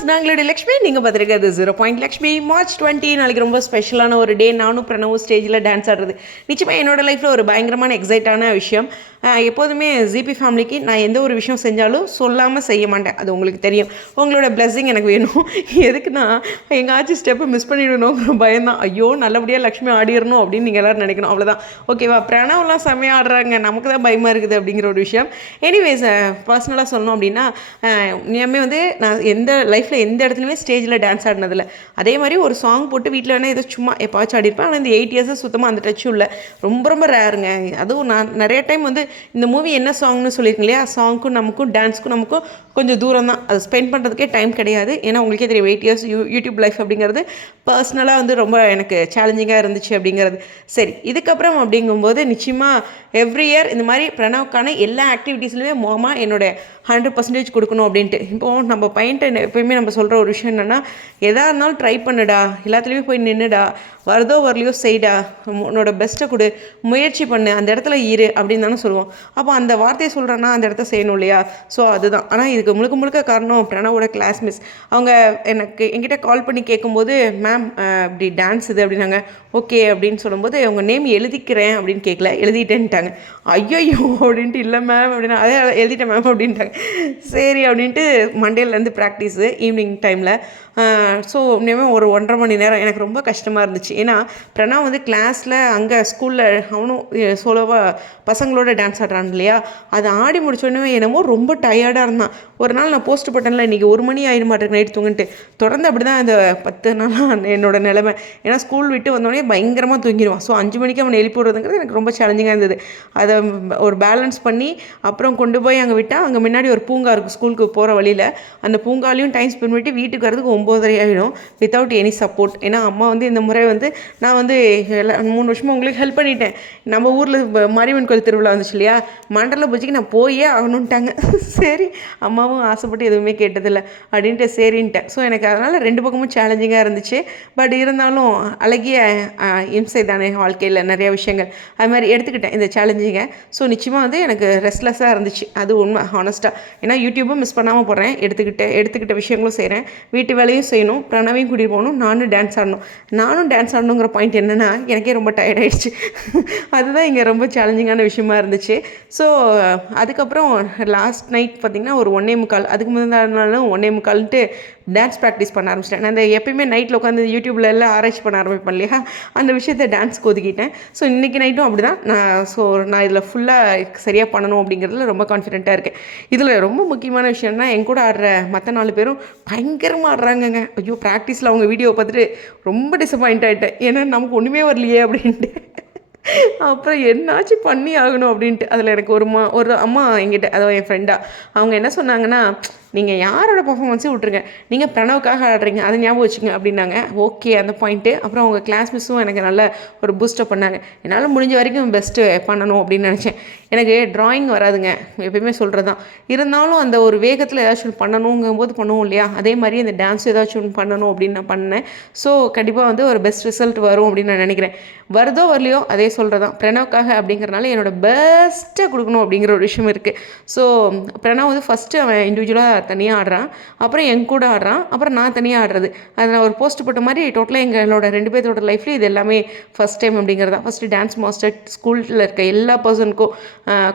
Viewers, நாங்களுடைய Lakshmi, நீங்கள் பார்த்துருக்கிறது 0 Lakshmi. March 20 நாளைக்கு ரொம்ப ஸ்பெஷலான ஒரு டே. நானும் பிரணவும் ஸ்டேஜில் டான்ஸ் ஆடுறது நிச்சயமாக என்னோடய லைஃப்பில் ஒரு பயங்கரமான எக்ஸைட்டான விஷயம். எப்போதுமே ஜிபி ஃபேமிலிக்கு நான் எந்த ஒரு விஷயம் செஞ்சாலும் சொல்லாமல் செய்ய மாட்டேன். அது உங்களுக்கு தெரியும். உங்களோட பிளெஸ்ஸிங் எனக்கு வேணும். எதுக்குன்னா எங்காச்சும் ஸ்டெப்பு மிஸ் பண்ணிவிடணுங்கிற பயம்தான். ஐயோ நல்லபடியாக லக்ஷ்மி ஆடிடணும் அப்படின்னு நீங்கள் எல்லோரும் நினைக்கணும், அவ்வளோதான். ஓகேவா? பிரணவெலாம் செம்மையாக ஆடுறாங்க, நமக்கு தான் பயமாக இருக்குது அப்படிங்கிற ஒரு விஷயம். எனிவேஸ், பர்சனலாக சொல்லணும் அப்படின்னா இனிமே வந்து நான் லைஃப்பில் எந்த இடத்துலையுமே ஸ்டேஜில் டான்ஸ் ஆடினதில்லை. அதே மாதிரி ஒரு சாங் போட்டு வீட்டில் வேணால் ஏதோ சும்மா எப்பாச்சும் ஆடிருப்பேன். ஆனால் இந்த 8 இயர்ஸாக சுத்தமாக அந்த டச்சும் இல்லை. ரொம்ப ரொம்ப ரேருங்க. அதுவும் நான் நிறைய டைம் வந்து இந்த மூவி என்ன சாங்னு சொல்லியிருக்கேன் இல்லையா, சாங்க்கும் நமக்கும் டான்ஸ்க்கும் நமக்கும் கொஞ்சம் தூரம் தான். அது ஸ்பெண்ட் பண்ணுறதுக்கே டைம் கிடையாது. ஏன்னா உங்களுக்கே தெரியும், 8 இயர்ஸ் யூடியூப் லைஃப் அப்படிங்கிறது பர்சனலாக வந்து ரொம்ப எனக்கு சேலஞ்சிங்காக இருந்துச்சு அப்படிங்கிறது. சரி, இதுக்கப்புறம் அப்படிங்கும்போது நிச்சயமாக எவ்ரி இயர் இந்த மாதிரி பிரணவுக்கான எல்லா ஆக்டிவிட்டீஸ்லையுமே மோகமாக என்னோடய 100% கொடுக்கணும் அப்படின்ட்டு. இப்போது நம்ம பையன்ட்டு எப்போயுமே நம்ம சொல்கிற ஒரு விஷயம் என்னென்னா, எதாக இருந்தாலும் ட்ரை பண்ணுடா, எல்லாத்துலேயுமே போய் நின்றுடா, வருதோ வரலையோ செய்டா, உன்னோட பெஸ்ட்டை கொடு, முயற்சி பண்ணு, அந்த இடத்துல இரு அப்படின்னு தானே சொல்லுவோம். அப்போ அந்த வார்த்தையை சொல்கிறேன்னா அந்த இடத்த செய்யணும் இல்லையா? ஸோ அதுதான். ஆனால் இதுக்கு முழுக்க முழுக்க காரணம் பிரணவோட கிளாஸ் மிஸ். அவங்க என்கிட்ட கால் பண்ணி கேட்கும்போது, மேம் இப்படி டான்ஸ் இது அப்படின்னாங்க. ஓகே அப்படின்னு சொல்லும்போது, அவங்க நேம் எழுதிக்கிறேன் அப்படின்னு கேட்கல, எழுதிட்டேன்ட்டாங்க. ஐயோ அப்படின்ட்டு, இல்லை மேம் அப்படின்னா, அதே எழுதிட்டேன் மேம் அப்படின்ட்டாங்க. சரி அப்படின்ட்டு மண்டேலேருந்து ப்ராக்டிஸு ஈவினிங் டைமில். ஸோ இனிமேல் ஒரு 1.5 மணி நேரம் எனக்கு ரொம்ப கஷ்டமாக இருந்துச்சு. ஏன்னா பிரணவ் வந்து கிளாஸில் அங்கே ஸ்கூலில் அவனும் சோலோவாக பசங்களோட டான்ஸ் ஆடுறான் இல்லையா, அதை ஆடி முடிச்சோடனே என்னமோ ரொம்ப டயர்டாக இருந்தான். ஒரு நாள் நான் போஸ்ட் போட்டேன்ல, இன்றைக்கி 1 மணி ஆயிடும் மாட்டேன் நைட்டு தூங்கிட்டு. தொடர்ந்து அப்படி தான் இந்த 10 நாளாக என்னோடய நிலைமை. ஏன்னா ஸ்கூல் விட்டு வந்தோடனே பயங்கரமாக தூங்கிடுவான். ஸோ 5 மணிக்கு அவனை எழுப்பி விடுறதுங்கிறது எனக்கு ரொம்ப சேலஞ்சிங்காக இருந்தது. அதை ஒரு பேலன்ஸ் பண்ணி அப்புறம் கொண்டு போய் அங்கே விட்டால், அங்கே முன்னாடி ஒரு பூங்கா இருக்குது ஸ்கூலுக்கு போகிற வழியில். அந்த பூங்காலையும் டைம் ஸ்பெண்ட் பண்ணிட்டு வீட்டுக்கு வரதுக்கு 9:30 ஆகிடும் வித்தவுட் எனி சப்போர்ட். ஏன்னா அம்மா வந்து இந்த முறை வந்து நான் வந்து 3 வருஷமாக உங்களுக்கு ஹெல்ப் பண்ணிட்டேன். நம்ம ஊரில் மாரியம்மன் கோயில் திருவிழா வந்துச்சு இல்லையா, மண்டல பூஜைக்கு நான் போயே ஆகணுன்ட்டாங்க. சரி, அம்மாவும் ஆசைப்பட்டு எதுவுமே கேட்டதில்லை அப்படின்ட்டு சரின்ட்டேன். ஸோ எனக்கு அதனால் 2 பக்கமும் சேலஞ்சிங்காக இருந்துச்சு. பட் இருந்தாலும் அழகிய இம்சை தானே வாழ்க்கையில், நிறைய விஷயங்கள் அது மாதிரி எடுத்துக்கிட்டேன் இந்த சேலஞ்சிங்கை. ஸோ நிச்சயமாக வந்து எனக்கு ரெஸ்ட்லெஸ்ஸாக இருந்துச்சு, அது உண்மை, ஹானஸ்ட்டாக. ஏன்னா யூடியூப்பும் மிஸ் பண்ணாமல் போடுறேன், எடுத்துக்கிட்ட விஷயங்களும் செய்கிறேன், வீட்டு வேலையும் செய்யணும், பிரணவையும் கூட்டிகிட்டு போகணும், நானும் டான்ஸ் ஆடணுங்கிற பாயிண்ட் என்னென்னா, எனக்கே ரொம்ப டயர்ட் ஆகிடுச்சு. அதுதான் இங்கே ரொம்ப சேலஞ்சிங்கான விஷயமா இருந்துச்சு. ஸோ அதுக்கப்புறம் லாஸ்ட் நைட் பார்த்திங்கன்னா ஒரு 1:45, அதுக்கு முன்னாலும் 1:45ன்ட்டு டான்ஸ் ப்ராக்டிஸ் பண்ண ஆரம்பிச்சிட்டேன். நான் இந்த எப்பயுமே நைட்டில் உட்காந்து யூடியூப்பில் எல்லாம் ஆராய்ச்சி பண்ண ஆரம்பிப்பேன் இல்லையா, அந்த விஷயத்தை டான்ஸ் ஒதுக்கிட்டேன். ஸோ இன்றைக்கி நைட்டும் அப்படி தான். நான் இதில் ஃபுல்லாக சரியாக பண்ணணும் அப்படிங்கிறதுல ரொம்ப கான்ஃபிடென்ட்டாக இருக்கேன். இதில் ரொம்ப முக்கியமான விஷயம்னா, என் கூட ஆடுற மற்ற 4 பேரும் பயங்கரமாக ஆடுறாங்கங்க. ஐயோ, ப்ராக்டிஸில் அவங்க வீடியோ பார்த்துட்டு ரொம்ப டிசப்பாயிண்ட் ஆகிட்டேன். ஏன்னா நமக்கு ஒன்றுமே வரலையே அப்படின்ட்டு. அப்புறம் என்னாச்சு பண்ணி ஆகணும் அப்படின்ட்டு. அதில் எனக்கு ஒரு அம்மா என்கிட்ட, அதாவது என் ஃப்ரெண்டாக, அவங்க என்ன சொன்னாங்கன்னா, நீங்கள் யாரோட பர்ஃபார்மன்ஸும் விட்ருங்க, நீங்கள் பிரணவுக்காக ஆடுறீங்க, அதை ஞாபகம் வச்சுங்க அப்படின்னாங்க. ஓகே, அந்த பாயிண்ட்டு. அப்புறம் அவங்க கிளாஸ் மிஸ்ஸும் எனக்கு நல்ல ஒரு பூஸ்டப் பண்ணாங்க. என்னால் முடிஞ்ச வரைக்கும் பெஸ்ட்டு பண்ணணும் அப்படின்னு நினச்சேன். எனக்கு ட்ராயிங் வராதுங்க, எப்பயுமே சொல்கிறது தான். இருந்தாலும் அந்த ஒரு வேகத்தில் ஏதாச்சும் பண்ணணுங்கும்போது பண்ணுவோம் இல்லையா, அதே மாதிரி அந்த டான்ஸ் ஏதாச்சும் ஒன்று பண்ணணும் அப்படின்னு நான் பண்ணேன். ஸோ கண்டிப்பாக வந்து ஒரு பெஸ்ட் ரிசல்ட் வரும் அப்படின்னு நான் நினைக்கிறேன். வருதோ வரலையோ அதே சொல்கிறது தான். பிரணவுக்காக அப்படிங்கிறனால என்னோடய பெஸ்ட்டை கொடுக்கணும் அப்படிங்கிற ஒரு விஷயம் இருக்குது. ஸோ பிரணவ் வந்து ஃபஸ்ட்டு அவன் இண்டிவிஜுவலாக தனியாக ஆடுறான், அப்புறம் என் கூட ஆடுறான், அப்புறம் நான் தனியாக ஆடுறது. அதை நான் ஒரு போஸ்ட் போட்ட மாதிரி டோட்டலாக எங்களோட 2 பேர்த்தோட லைஃப்லேயும் இது எல்லாமே ஃபஸ்ட் டைம் அப்படிங்கிறதா. ஃபஸ்ட்டு டான்ஸ் மாஸ்டர், ஸ்கூலில் இருக்க எல்லா பர்சனுக்கும்,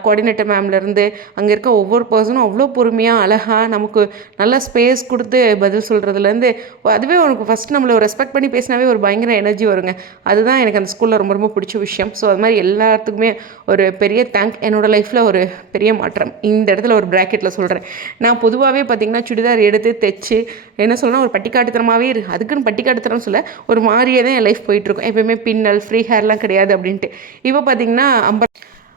கோஆர்டினேட்டர் மேம்லேருந்து அங்கே இருக்க ஒவ்வொரு பர்சனும் அவ்வளோ பொறுமையாக அழகாக நமக்கு நல்லா ஸ்பேஸ் கொடுத்து பதில் சொல்கிறதுலேருந்து, அதுவே உனக்கு ஃபஸ்ட் நம்மளை ஒரு ரெஸ்பெக்ட் பண்ணி பேசினாவே ஒரு பயங்கர எனர்ஜி வருங்க. அதுதான் எனக்கு அந்த ஸ்கூலில் ரொம்ப ரொம்ப பிடிச்ச விஷயம். ஸோ அது மாதிரி எல்லாத்துக்குமே ஒரு பெரிய தேங்க். என்னோடய லைஃப்பில் ஒரு பெரிய மாற்றம் இந்த இடத்துல ஒரு ப்ராக்கெட்டில் சொல்கிறேன். நான் பொதுவாகவே பார்த்திங்கன்னா சுடிதார் எடுத்து தைச்சு என்ன சொல்லணும், ஒரு பட்டிக்காட்டுத்தனமாகவே அதுக்குன்னு பட்டிக்காட்டுத்தனம் சொல்ல, ஒரு மாதிரியே தான் என் லைஃப் போயிட்டுருக்கும். எப்போயுமே பின்னல், ஃப்ரீ ஹேர்லாம் கிடையாது அப்படின்ட்டு. இப்போ பார்த்திங்கன்னா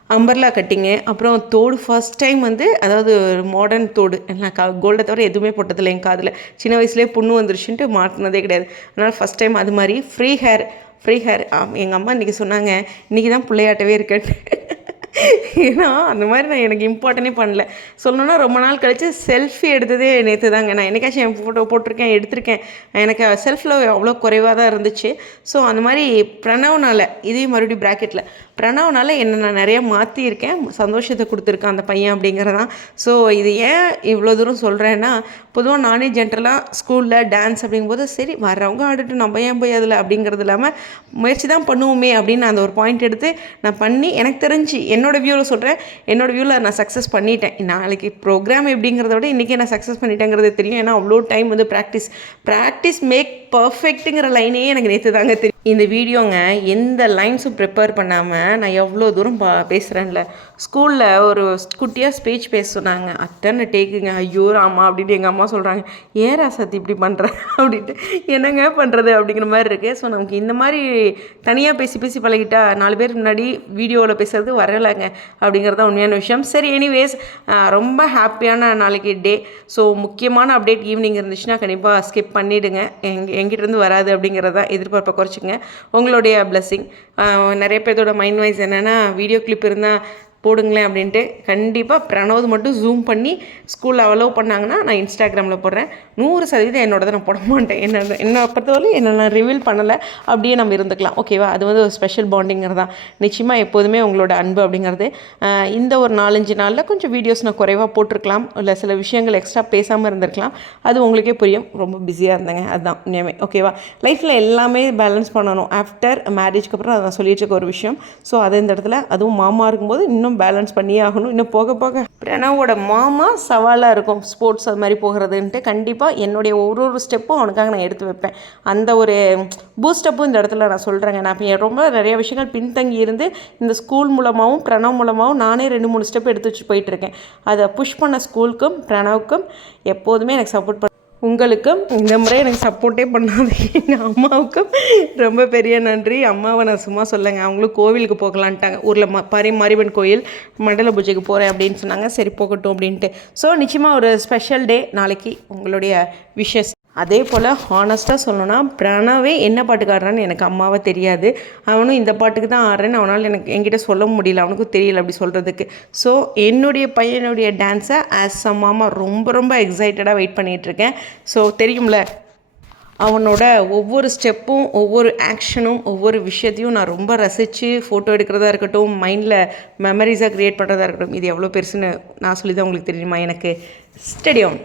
அம்பர்லா கட்டிங்கு, அப்புறம் தோடு ஃபஸ்ட் டைம் வந்து, அதாவது மாடர்ன் தோடு. நான் கோல்டை தவிர எதுவுமே போட்டதில்லை என் காதில். சின்ன வயசுலேயே புண்ணு வந்துருச்சுன்ட்டு மாட்டினதே கிடையாது. அதனால் ஃபஸ்ட் டைம் அது மாதிரி ஃப்ரீ ஹேர். எங்கள் அம்மா இன்றைக்கி சொன்னாங்க, இன்றைக்கி தான் பிள்ளையாட்டவே இருக்கேன்னு. ஏன்னா அந்த மாதிரி நான் எனக்கு இம்பார்ட்டனே பண்ணல. சொல்லணுன்னா ரொம்ப நாள் கழித்து செல்ஃபி எடுத்ததே நேற்று தாங்க. நான் என்னைக்காச்சும் என் ஃபோட்டோ போட்டிருக்கேன், எடுத்திருக்கேன். எனக்கு செல்ஃபில் அவ்வளோ குறைவாக தான் இருந்துச்சு. ஸோ அந்த மாதிரி பிரணவ்னால் இதையும் மறுபடியும் ப்ராக்கெட்டில் பிரணவ்னால என்னை நான் நிறையா மாற்றியிருக்கேன், சந்தோஷத்தை கொடுத்துருக்கேன் அந்த பையன் அப்படிங்கிறதான். ஸோ இது ஏன் இவ்வளோ தூரம் சொல்கிறேன்னா, பொதுவாக நானே ஜென்ரலாக ஸ்கூலில் டான்ஸ் அப்படிங்கும்போது சரி வர்றவங்க ஆடிட்டு நம்ம ஏன் போய் அதில் அப்படிங்கிறது இல்லாமல் முயற்சி தான் பண்ணுவோமே அப்படின்னு அந்த ஒரு பாயிண்ட் எடுத்து நான் பண்ணி எனக்கு தெரிஞ்சு என்னோடய வியூவில் சொல்கிறேன், என்னோடய வியூவில் நான் சக்ஸஸ் பண்ணிட்டேன். நாளைக்கு ப்ரோக்ராம் எப்படிங்கிறத விட இன்றைக்கி நான் சக்ஸஸ் பண்ணிட்டேங்கிறது தெரியும். ஏன்னா அவ்வளோ டைம் வந்து ப்ராக்டிஸ் மேக் பர்ஃபெக்ட்டுங்கிற லைனே எனக்கு நேற்று தாங்க தெரியும். இந்த வீடியோங்க எந்த லைன்ஸும் ப்ரிப்பேர் பண்ணாமல் நான் எவ்வளோ தூரம் பேசுகிறேன்ல. ஸ்கூலில் ஒரு குட்டியாக ஸ்பீச் பேச சொன்னாங்க, அத்தனை டேக்குங்க. ஐயோ ராமா அப்படின்ட்டு எங்கள் அம்மா சொல்கிறாங்க, ஏன் ராசாத்தி இப்படி பண்ணுறேன் அப்படின்ட்டு. என்னங்க பண்ணுறது அப்படிங்கிற மாதிரி இருக்குது. ஸோ நமக்கு இந்த மாதிரி தனியாக பேசி பழகிட்டா 4 பேர் முன்னாடி வீடியோவில் பேசுகிறது வரலைங்க அப்படிங்கிறது தான் உண்மையான விஷயம். சரி, எனிவேஸ் ரொம்ப ஹாப்பியான நாளைக்கு டே. ஸோ முக்கியமான அப்டேட் ஈவினிங் இருந்துச்சுன்னா கண்டிப்பாக ஸ்கிப் பண்ணிவிடுங்க. எங்கிட்டேருந்து வராது அப்படிங்கிறத எதிர்பார்ப்பை குறைச்சிங்க. உங்களுடைய பிளெஸ்ஸிங். நிறைய பேர்த்தோட மைண்ட் வைஸ் என்னென்னா வீடியோ கிளிப் இருந்தால் போடுங்களேன் அப்படின்ட்டு. கண்டிப்பாக பிரணவ் மட்டும் ஜூம் பண்ணி ஸ்கூலில் அலோவ் பண்ணாங்கன்னா நான் இன்ஸ்டாகிராமில் போடுறேன். 100% என்னோடதை நான் போட மாட்டேன். என்னை பொறுத்தவரை என்னை நான் ரிவீல் பண்ணலை, அப்படியே நம்ம இருந்துக்கலாம். ஓகேவா? அது வந்து ஒரு ஸ்பெஷல் பாண்டிங்கிறது தான். நிச்சயமாக எப்போதுமே உங்களோட அன்பு அப்படிங்கிறது. இந்த ஒரு 4-5 நாளில் கொஞ்சம் வீடியோஸ் நான் குறைவாக போட்டிருக்கலாம், இல்லை சில விஷயங்கள் எக்ஸ்ட்ரா பேசாமல் இருந்திருக்கலாம். அது உங்களுக்கே புரியும். ரொம்ப பிஸியாக இருந்தேங்க, அதுதான் உண்மையுமே. ஓகேவா? லைஃப்பில் எல்லாமே பேலன்ஸ் பண்ணணும். ஆஃப்டர் மேரேஜ்க்கு அப்புறம் அதை நான் சொல்லிட்டு இருக்க ஒரு விஷயம். ஸோ அது இந்த இடத்துல அதுவும் மாமா இருக்கும்போது இன்னும் பேலன்ஸ் பண்ணியே ஆகணும். இன்னும் போக போக பிரணவோட மாமா சவாலாக இருக்கும் ஸ்போர்ட்ஸ் அது மாதிரி போகிறதுன்ட்டு. கண்டிப்பாக என்னுடைய ஒரு ஸ்டெப்பும் அவனுக்காக நான் எடுத்து வைப்பேன். அந்த ஒரு பூஸ்டப்பும் இந்த இடத்துல நான் சொல்கிறேங்க. நான் இப்போ ரொம்ப நிறைய விஷயங்கள் பின்தங்கி இருந்து இந்த ஸ்கூல் மூலமாகவும் பிரணவ் மூலமாகவும் நானே 2-3 ஸ்டெப் எடுத்து வச்சு போயிட்டுருக்கேன். அதை புஷ் பண்ண ஸ்கூலுக்கும் பிரணவுக்கும் எப்போதுமே எனக்கு சப்போர்ட் உங்களுக்கும் இந்த முறை எனக்கு சப்போர்ட்டே பண்ணாது எங்கள் அம்மாவுக்கும் ரொம்ப பெரிய நன்றி. அம்மாவை நான் சும்மா சொல்லுங்க, அவங்களும் கோவிலுக்கு போகலான்ட்டாங்க. ஊரில் மாரியம்மன் கோயில் மண்டல பூஜைக்கு போகிறேன் அப்படின்னு சொன்னாங்க. சரி போகட்டும் அப்படின்ட்டு. ஸோ நிச்சயமாக ஒரு ஸ்பெஷல் டே நாளைக்கு. உங்களுடைய விஷஸ். அதே போல் ஹானஸ்ட்டாக சொல்லணும்னா பிரணவே என்ன பாட்டுக்கு ஆடுறான்னு எனக்கு அம்மாவை தெரியாது. அவனும் இந்த பாட்டுக்கு தான் ஆடுறேன்னு அவனால் என்கிட்ட சொல்ல முடியல, அவனுக்கும் தெரியல அப்படி சொல்கிறதுக்கு. ஸோ என்னுடைய பையனுடைய டான்ஸை ஆஸ் அ மாமா ரொம்ப எக்ஸைட்டடாக வெயிட் பண்ணிகிட்ருக்கேன். ஸோ தெரியும்ல, அவனோட ஒவ்வொரு ஸ்டெப்பும் ஒவ்வொரு ஆக்ஷனும் ஒவ்வொரு விஷயத்தையும் நான் ரொம்ப ரசித்து ஃபோட்டோ எடுக்கிறதா இருக்கட்டும், மைண்டில் மெமரிஸாக க்ரியேட் பண்ணுறதா இருக்கட்டும், இது எவ்வளோ பெருசுன்னு நான் சொல்லி தான் உங்களுக்கு தெரியுமா எனக்கு. ஸ்டேடியம்